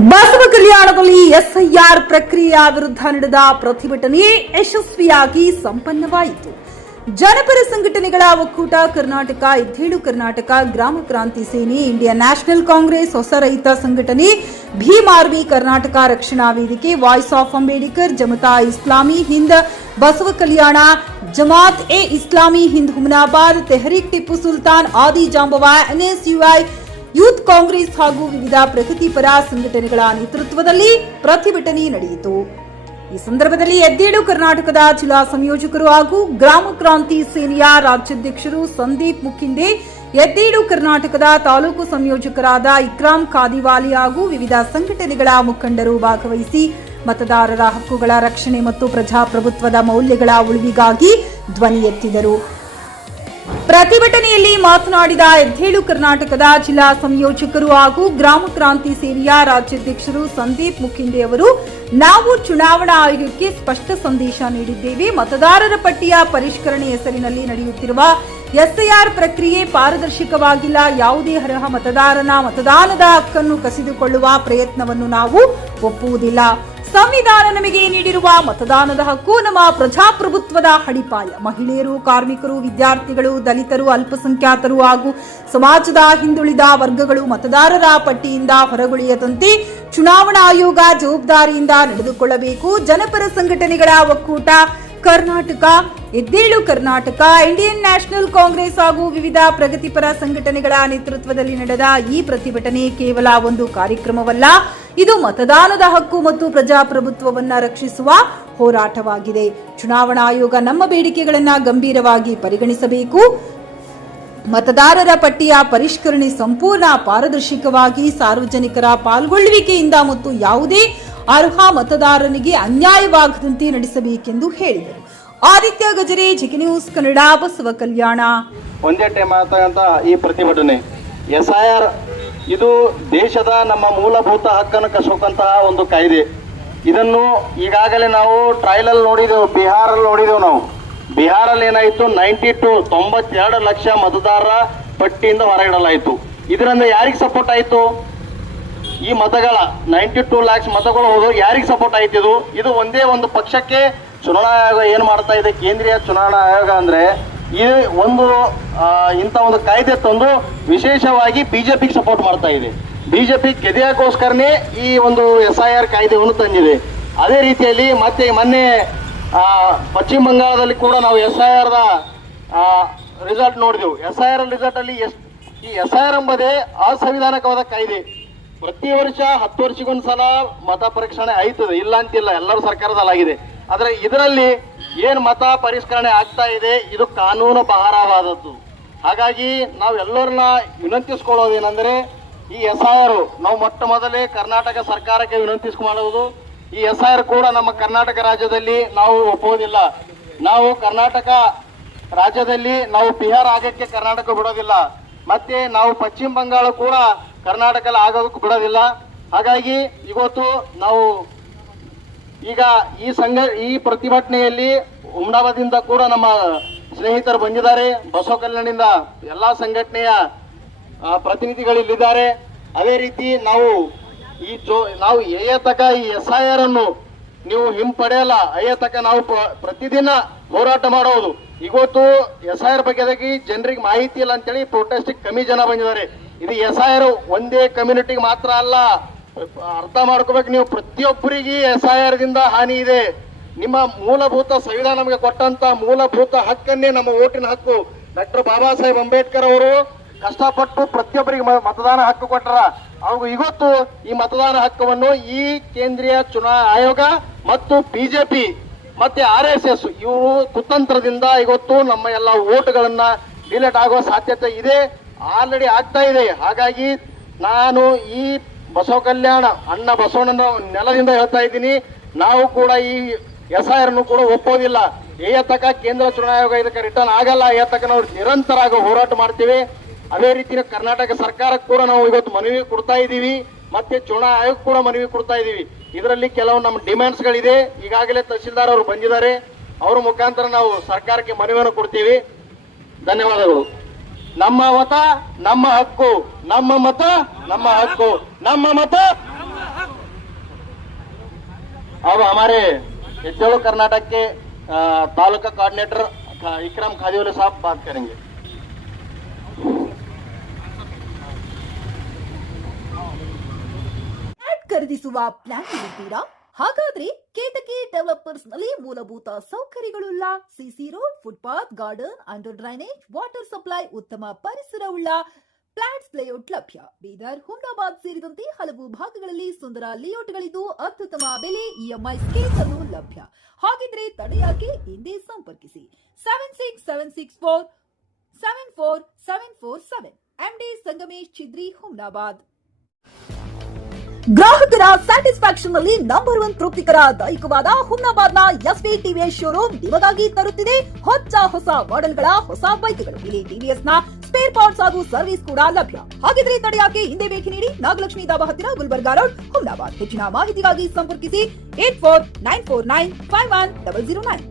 Basava ಕಲ್ಯಾಣದಲ್ಲಿ SIR ಪ್ರಕ್ರಿಯೆಯ ವಿರುದ್ಧ ನಡೆದ ಪ್ರತಿಭಟನೆ ಯಶಸ್ವಿಯಾಗಿ ಸಂಪನ್ನವಾಯಿತು. ಜನಪರ ಸಂಘಟನೆಗಳ ಒಕ್ಕೂಟ ಕರ್ನಾಟಕ, ಎದ್ದೇಳು ಕರ್ನಾಟಕ, ಗ್ರಾಮ ಕ್ರಾಂತಿ ಸೇನೆ, ಇಂಡಿಯನ್ ನ್ಯಾಷನಲ್ ಕಾಂಗ್ರೆಸ್, ಹೊಸ ರೈತ ಸಂಘಟನೆ, Bhim army Karnataka Rakshana Vedike, voice of Ambedkar, Jamaat Islami Hind, Basava Kalyana, Jamaat e Islami Hind Humnabad, Tehreek Tipu Sultan, ಆದಿ ಜಾಂಬವಾಯ್, ಎನ್ಎಸ್ಯುಐ, ಯೂತ್ ಕಾಂಗ್ರೆಸ್ ಹಾಗೂ ವಿವಿಧ ಪ್ರಗತಿಪರ ಸಂಘಟನೆಗಳ ನೇತೃತ್ವದಲ್ಲಿ ಪ್ರತಿಭಟನೆ ನಡೆಯಿತು. ಈ ಸಂದರ್ಭದಲ್ಲಿ ಎದ್ದೇಳು ಕರ್ನಾಟಕದ ಜಿಲ್ಲಾ ಸಂಯೋಜಕರು ಹಾಗೂ ಗ್ರಾಮ ಕ್ರಾಂತಿ ಸೇನೆಯ ರಾಜ್ಯಾಧ್ಯಕ್ಷರು ಸಂದೀಪ್ ಮುಖಿಂದೆ, ಎದ್ದೇಳು ಕರ್ನಾಟಕದ ತಾಲೂಕು ಸಂಯೋಜಕರಾದ ಇಕ್ರಾಮ್ ಕಾದಿವಾಲಿ ಹಾಗೂ ವಿವಿಧ ಸಂಘಟನೆಗಳ ಮುಖಂಡರು ಭಾಗವಹಿಸಿ ಮತದಾರರ ಹಕ್ಕುಗಳ ರಕ್ಷಣೆ ಮತ್ತು ಪ್ರಜಾಪ್ರಭುತ್ವದ ಮೌಲ್ಯಗಳ ಉಳಿವಿಗಾಗಿ ಧ್ವನಿ ಎತ್ತಿದರು. ಪ್ರತಿಭಟನೆಯಲ್ಲಿ ಮಾತನಾಡಿದ ಎದ್ದೇಳು ಕರ್ನಾಟಕದ ಜಿಲ್ಲಾ ಸಂಯೋಜಕರು ಹಾಗೂ ಗ್ರಾಮ ಕ್ರಾಂತಿ ಸೇನೆಯ ರಾಜ್ಯಾಧ್ಯಕ್ಷರು ಸಂದೀಪ್ ಮುಖಿಂದೆ ಅವರು, ನಾವು ಚುನಾವಣಾ ಆಯೋಗಕ್ಕೆ ಸ್ಪಷ್ಟ ಸಂದೇಶ ನೀಡಿದ್ದೇವೆ. ಮತದಾರರ ಪಟ್ಟಿಯ ಪರಿಷ್ಕರಣೆ ಹೆಸರಿನಲ್ಲಿ ನಡೆಯುತ್ತಿರುವ ಎಸ್ಐಆರ್ ಪ್ರಕ್ರಿಯೆ ಪಾರದರ್ಶಕವಾಗಿಲ್ಲ. ಯಾವುದೇ ಅರ್ಹ ಮತದಾರನ ಮತದಾನದ ಹಕ್ಕನ್ನು ಕಸಿದುಕೊಳ್ಳುವ ಪ್ರಯತ್ನವನ್ನು ನಾವು ಒಪ್ಪುವುದಿಲ್ಲ. ಸಂವಿಧಾನ ನಮಗೆ ನೀಡಿರುವ ಮತದಾನದ ಹಕ್ಕು ನಮ್ಮ ಪ್ರಜಾಪ್ರಭುತ್ವದ ಅಡಿಪಾಯ. ಮಹಿಳೆಯರು, ಕಾರ್ಮಿಕರು, ವಿದ್ಯಾರ್ಥಿಗಳು, ದಲಿತರು, ಅಲ್ಪಸಂಖ್ಯಾತರು ಹಾಗೂ ಸಮಾಜದ ಹಿಂದುಳಿದ ವರ್ಗಗಳು ಮತದಾರರ ಪಟ್ಟಿಯಿಂದ ಹೊರಗುಳಿಯದಂತೆ ಚುನಾವಣಾ ಆಯೋಗ ಜವಾಬ್ದಾರಿಯಿಂದ ನಡೆದುಕೊಳ್ಳಬೇಕು. ಜನಪರ ಸಂಘಟನೆಗಳ ಒಕ್ಕೂಟ ಕರ್ನಾಟಕ, ಎದ್ದೇಳು ಕರ್ನಾಟಕ, ಇಂಡಿಯನ್ ನ್ಯಾಷನಲ್ ಕಾಂಗ್ರೆಸ್ ಹಾಗೂ ವಿವಿಧ ಪ್ರಗತಿಪರ ಸಂಘಟನೆಗಳ ನೇತೃತ್ವದಲ್ಲಿ ನಡೆದ ಈ ಪ್ರತಿಭಟನೆ ಕೇವಲ ಒಂದು ಕಾರ್ಯಕ್ರಮವಲ್ಲ, ಇದು ಮತದಾನದ ಹಕ್ಕು ಮತ್ತು ಪ್ರಜಾಪ್ರಭುತ್ವವನ್ನು ರಕ್ಷಿಸುವ ಹೋರಾಟವಾಗಿದೆ. ಚುನಾವಣಾ ಆಯೋಗ ನಮ್ಮ ಬೇಡಿಕೆಗಳನ್ನು ಗಂಭೀರವಾಗಿ ಪರಿಗಣಿಸಬೇಕು. ಮತದಾರರ ಪಟ್ಟಿಯ ಪರಿಷ್ಕರಣೆ ಸಂಪೂರ್ಣ ಪಾರದರ್ಶಕವಾಗಿ ಸಾರ್ವಜನಿಕರ ಪಾಲ್ಗೊಳ್ಳುವಿಕೆಯಿಂದ ಮತ್ತು ಯಾವುದೇ ಅರ್ಹ ಮತದಾರನಿಗೆ ಅನ್ಯಾಯವಾಗದಂತೆ ನಡೆಸಬೇಕೆಂದು ಹೇಳಿದರು. ಆದಿತ್ಯ ಗಜರೆ, ಜಿಕೆ ನ್ಯೂಸ್ ಕನ್ನಡ, ಬಸವ ಕಲ್ಯಾಣ. ಒಂದೇ ಟೈಮ್ ಆಗ್ತಕ್ಕಂಥ ಈ ಪ್ರತಿಭಟನೆ ಎಸ್ಐಆರ್ ಇದು ದೇಶದ ನಮ್ಮ ಮೂಲಭೂತ ಹಕ್ಕನ್ನು ಕಸುವಂತಹ ಒಂದು ಕಾಯ್ದೆ. ಇದನ್ನು ಈಗಾಗಲೇ ನಾವು ಟ್ರಯಲಲ್ಲಿ ನೋಡಿದೆವು, ಬಿಹಾರಲ್ಲಿ ನೋಡಿದೆವು. ನಾವು ಬಿಹಾರಲ್ಲಿ ಏನಾಯಿತು, 92 ಲಕ್ಷ ಮತದಾರರ ಪಟ್ಟಿಯಿಂದ ಹೊರಗಿಡಲಾಯಿತು. ಇದರಿಂದ ಯಾರಿಗೆ ಸಪೋರ್ಟ್ ಆಯಿತು? ಈ ಮತಗಳ 92 ಲ್ಯಾಕ್ಸ್ ಮತಗಳು ಹೋದು ಯಾರಿಗೆ ಸಪೋರ್ಟ್ ಆಯ್ತು? ಇದು ಒಂದೇ ಒಂದು ಪಕ್ಷಕ್ಕೆ ಚುನಾವಣಾ ಆಯೋಗ ಏನು ಮಾಡ್ತಾ ಇದೆ, ಕೇಂದ್ರೀಯ ಚುನಾವಣಾ ಆಯೋಗ ಅಂದ್ರೆ ಈ ಒಂದು ಇಂಥ ಒಂದು ಕಾಯ್ದೆ ತಂದು ವಿಶೇಷವಾಗಿ ಬಿಜೆಪಿಗೆ ಸಪೋರ್ಟ್ ಮಾಡ್ತಾ ಇದೆ. ಬಿಜೆಪಿ ಗೆದೆಯಕ್ಕೋಸ್ಕರನೇ ಈ ಒಂದು ಎಸ್ಐಆರ್ ಕಾಯ್ದೆಯನ್ನು ತಂದಿದೆ. ಅದೇ ರೀತಿಯಲ್ಲಿ ಮತ್ತೆ ಮೊನ್ನೆ ಪಶ್ಚಿಮ ಬಂಗಾಳದಲ್ಲಿ ಕೂಡ ನಾವು ಎಸ್ಐಆರ್ ರಿಸಲ್ಟ್ ನೋಡಿದೆವು. ಎಸ್ಐಆರ್ ರಿಸಲ್ಟ್ ಅಲ್ಲಿ ಈ ಎಸ್ಐಆರ್ ಎಂಬುದೇ ಅಸಂವಿಧಾನಿಕವಾದ ಕಾಯ್ದೆ. ಪ್ರತಿ ವರ್ಷ 10 ವರ್ಷಕ್ಕೊಂದ್ಸಲ ಮತ ಪರಿಷ್ಕರಣೆ ಆಯ್ತದೆ, ಇಲ್ಲ ಅಂತಿಲ್ಲ, ಎಲ್ಲರೂ ಸರ್ಕಾರದಲ್ಲಾಗಿದೆ. ಆದ್ರೆ ಇದರಲ್ಲಿ ಏನು ಮತ ಪರಿಷ್ಕರಣೆ ಆಗ್ತಾ ಇದೆ ಇದು ಕಾನೂನು ಬಾಹಿರವಾದದ್ದು. ಹಾಗಾಗಿ ನಾವೆಲ್ಲರನ್ನ ವಿನಂತಿಸ್ಕೊಳ್ಳೋದೇನೆಂದರೆ, ಈ ಎಸ್ಐಆರ್ ನಾವು ಮೊಟ್ಟ ಮೊದಲೇ ಕರ್ನಾಟಕ ಸರ್ಕಾರಕ್ಕೆ ವಿನಂತಿಸಿಕೊಳ್ಳುವುದು, ಈ ಎಸ್ಐಆರ್ ಕೂಡ ನಮ್ಮ ಕರ್ನಾಟಕ ರಾಜ್ಯದಲ್ಲಿ ನಾವು ಒಪ್ಪುವುದಿಲ್ಲ. ನಾವು ಕರ್ನಾಟಕ ರಾಜ್ಯದಲ್ಲಿ ನಾವು ಬಿಹಾರ ಆಗಕ್ಕೆ ಕರ್ನಾಟಕ ಬಿಡೋದಿಲ್ಲ, ಮತ್ತೆ ನಾವು ಪಶ್ಚಿಮ ಬಂಗಾಳ ಕೂಡ ಕರ್ನಾಟಕದಲ್ಲಿ ಆಗೋದಕ್ಕೆ ಬಿಡೋದಿಲ್ಲ. ಹಾಗಾಗಿ ಇವತ್ತು ನಾವು ಈಗ ಈ ಪ್ರತಿಭಟನೆಯಲ್ಲಿ ಹುಮನಾಬಾದಿಂದ ಕೂಡ ನಮ್ಮ ಸ್ನೇಹಿತರು ಬಂದಿದ್ದಾರೆ. ಬಸವ ಕಲ್ಯಾಣದಿಂದ ಎಲ್ಲಾ ಸಂಘಟನೆಯ ಪ್ರತಿನಿಧಿಗಳಿಲ್ಲಿದ್ದಾರೆ. ಅದೇ ರೀತಿ ನಾವು ನಾವು ತಕ ಈ ಎಸ್ಐಆರ್ ಅನ್ನು ನೀವು ಹಿಂಪಡೆಯಲ್ಲ, ತಕ ನಾವು ಪ್ರತಿದಿನ ಹೋರಾಟ ಮಾಡೋದು. ಇವತ್ತು ಎಸ್ಐಆರ್ ಬಗ್ಗೆ ಜನರಿಗೆ ಮಾಹಿತಿ ಇಲ್ಲ ಅಂತೇಳಿ ಪ್ರೊಟೆಸ್ಟ್ ಕಮ್ಮಿ ಜನ ಬಂದಿದ್ದಾರೆ. ಇದು ಎಸ್ಐಆರ್ ಒಂದೇ ಕಮ್ಯುನಿಟಿಗೆ ಮಾತ್ರ ಅಲ್ಲ, ಅರ್ಥ ಮಾಡ್ಕೋಬೇಕು ನೀವು. ಪ್ರತಿಯೊಬ್ಬರಿಗೆ ಎಸ್ಐಆರ್ ದಿಂದ ಹಾನಿ ಇದೆ. ನಿಮ್ಮ ಮೂಲಭೂತ ಸಂವಿಧಾನ ನಮಗೆ ಕೊಟ್ಟಂತ ಮೂಲಭೂತ ಹಕ್ಕನ್ನೇ, ನಮ್ಮ ಓಟಿನ ಹಕ್ಕು, ಡಾಕ್ಟರ್ ಬಾಬಾ ಸಾಹೇಬ್ ಅಂಬೇಡ್ಕರ್ ಅವರು ಕಷ್ಟಪಟ್ಟು ಪ್ರತಿಯೊಬ್ಬರಿಗೆ ಮತದಾನ ಹಕ್ಕು ಕೊಟ್ಟರ. ಅವ್ರು ಇವತ್ತು ಈ ಮತದಾನ ಹಕ್ಕವನ್ನು ಈ ಕೇಂದ್ರೀಯ ಚುನಾವಣಾ ಆಯೋಗ ಮತ್ತು ಬಿಜೆಪಿ ಮತ್ತೆ RSS ಇವರು ಕುತಂತ್ರದಿಂದ ಇವತ್ತು ನಮ್ಮ ಎಲ್ಲ ಓಟ್ಗಳನ್ನ ಡಿಲೀಟ್ ಆಗುವ ಸಾಧ್ಯತೆ ಇದೆ, ಆಲ್ರೆಡಿ ಆಗ್ತಾ ಇದೆ. ಹಾಗಾಗಿ ನಾನು ಈ ಬಸವ ಕಲ್ಯಾಣ ಅಣ್ಣ ಬಸವಣ್ಣನ ನೆಲದಿಂದ ಹೇಳ್ತಾ ಇದ್ದೀನಿ, ನಾವು ಕೂಡ ಈ ಎಸ್ಐಆರ್ ಅನ್ನು ಕೂಡ ಒಪ್ಪೋದಿಲ್ಲ. ತಕ ಕೇಂದ್ರ ಚುನಾವಣಾ ಆಯೋಗ ಇದಕ್ಕೆ ರಿಟರ್ನ್ ಆಗಲ್ಲ, ತಕ ನಾವು ನಿರಂತರ ಹೋರಾಟ ಮಾಡ್ತೀವಿ. ಅದೇ ರೀತಿ ಕರ್ನಾಟಕ ಸರ್ಕಾರಕ್ಕೆ ಕೂಡ ನಾವು ಇವತ್ತು ಮನವಿ ಕೊಡ್ತಾ ಇದ್ದೀವಿ, ಮತ್ತೆ ಚುನಾವಣಾ ಆಯೋಗ ಕೂಡ ಮನವಿ ಕೊಡ್ತಾ ಇದ್ದೀವಿ. ಇದರಲ್ಲಿ ಕೆಲವು ನಮ್ಮ ಡಿಮ್ಯಾಂಡ್ಸ್ ಗಳಿದೆ. ಈಗಾಗಲೇ ತಹಶೀಲ್ದಾರ್ ಅವರು ಬಂದಿದ್ದಾರೆ, ಅವರ ಮುಖಾಂತರ ನಾವು ಸರ್ಕಾರಕ್ಕೆ ಮನವಿಯನ್ನು ಕೊಡ್ತೀವಿ. ಧನ್ಯವಾದಗಳು. ನಮ್ಮ ಮತ ನಮ್ಮ ಹಕ್ಕು, ನಮ್ಮ ಮತ ನಮ್ಮ ಹಕ್ಕು, ನಮ್ಮ ಮತ अब हमारे एचओ कर्नाटक के तालुका कोऑर्डिनेटर इकराम खादीवाला साहब बात करेंगे। ಫ್ಲಾಟ್ ಖರೀದಿಸುವ ಪ್ಲಾನ್ ಇದ್ದೀರಾ? ಹಾಗಾದ್ರೆ ಕೇತಕಿ ಡೆವಲಪರ್ಸ್ ನಲ್ಲಿ ಮೂಲಭೂತ ಸೌಕರ್ಯಗಳುಳ್ಳ CC road, footpath, garden, under drainage, water supply, ಉತ್ತಮ ಪರಿಸರವುಳ್ಳ ಫ್ಲಾಟ್ಸ್ ಲೇಔಟ್ ಲಭ್ಯ. ಬೀದರ್, ಹುಮ್ನಾಬಾದ್ ಸೇರಿದಂತೆ ಹಲವು ಭಾಗಗಳಲ್ಲಿ ಸುಂದರ ಲೇಔಟ್ಗಳಿದ್ದು ಅತ್ಯುತ್ತಮ ಬೆಲೆ, ಇಎಂಐ ಸ್ಕೀಮ್ ಅನ್ನು ಲಭ್ಯ. ಹಾಗಿದ್ರೆ ತಡೆಯಾಕೆ? ಹಿಂದೆ ಸಂಪರ್ಕಿಸಿ 7676474747 MD ಸಂಗಮೇಶ್ ಚಿದ್ರಿ, ಹುಮ್ನಾಬಾದ್. ಗ್ರಾಹಕರ ಸ್ಯಾಟಿಸ್ಫ್ಯಾಕ್ಷನ್ ನಲ್ಲಿ ನಂಬರ್ 1 ತೃಪ್ತಿಕರ ದೈಹಿಕವಾದ ಹುಮ್ನಾಬಾದ್ನ ಎಸ್ವಿ ಟಿವಿಎಸ್ ಶೋರೂಮ್ ನಿಮಗಾಗಿ ತರುತ್ತಿದೆ ಹೊಸ ಮಾಡೆಲ್ಗಳ ಹೊಸ ಬೈಕ್ಗಳು. ಇಲ್ಲಿ ಟಿವಿಎಸ್ ನ ಸ್ಪೇರ್ ಪಾರ್ಟ್ಸ್ ಹಾಗೂ ಸರ್ವಿಸ್ ಕೂಡ ಲಭ್ಯ. ಹಾಗಿದ್ರೆ ತಡೆಯಾಕೆ? ಹಿಂದೆ ಭೇಟಿ ನೀಡಿ. ನಾಗಲಕ್ಷ್ಮಿ ದಾಬಾ ಹತ್ತಿರ, ಗುಲ್ಬರ್ಗಾ ರೋಡ್, ಹುಮ್ನಾಬಾದ್. ಹೆಚ್ಚಿನ ಮಾಹಿತಿಗಾಗಿ ಸಂಪರ್ಕಿಸಿ 8494951009.